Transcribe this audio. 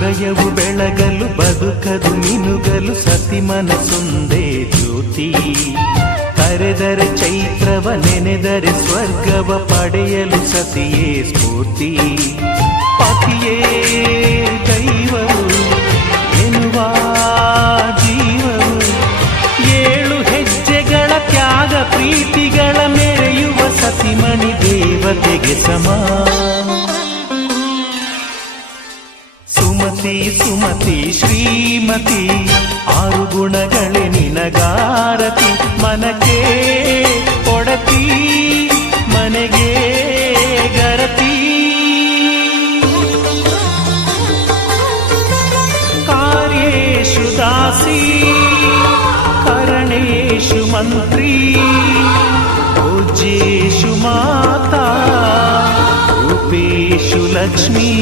ಹೃದಯವು ಬೆಳಗಲು ಬದುಕದು ಮಿನುಗಲು ಸತಿ ಮನಸೊಂದೇ ಜ್ಯೋತಿ. ಕರೆದರೆ ಚೈತ್ರವ ನೆನೆದರೆ ಸ್ವರ್ಗವ ಪಡೆಯಲು ಸತಿಯೇ ಸ್ಫೂರ್ತಿ. ಪತಿಯೇ ದೈವವು ಎನ್ನುವ ಜೀವವು, 7 ಹೆಜ್ಜೆಗಳ ತ್ಯಾಗ ಪ್ರೀತಿಗಳ ಮೆರೆಯುವ ಸತಿಮಣಿ ದೇವತೆಗೆ ಸಮ. ಸುಮತಿ ಸುಮತಿ ಶ್ರೀಮತಿ 6 ಗುಣಗಳೇ ನಿನಗಾರತಿ. ಮನಕ್ಕೆ ಕೊಡತಿ ಮನೆಗೆ ಗರತಿ. ಕಾರ್ಯೇಷು ದಾಸಿ ಕರಣೇಷು ಮಂತ್ರಿ. ಪೂಜ್ಯೇಷು ಮಾತಾ ರೂಪೇಷು ಲಕ್ಷ್ಮೀ.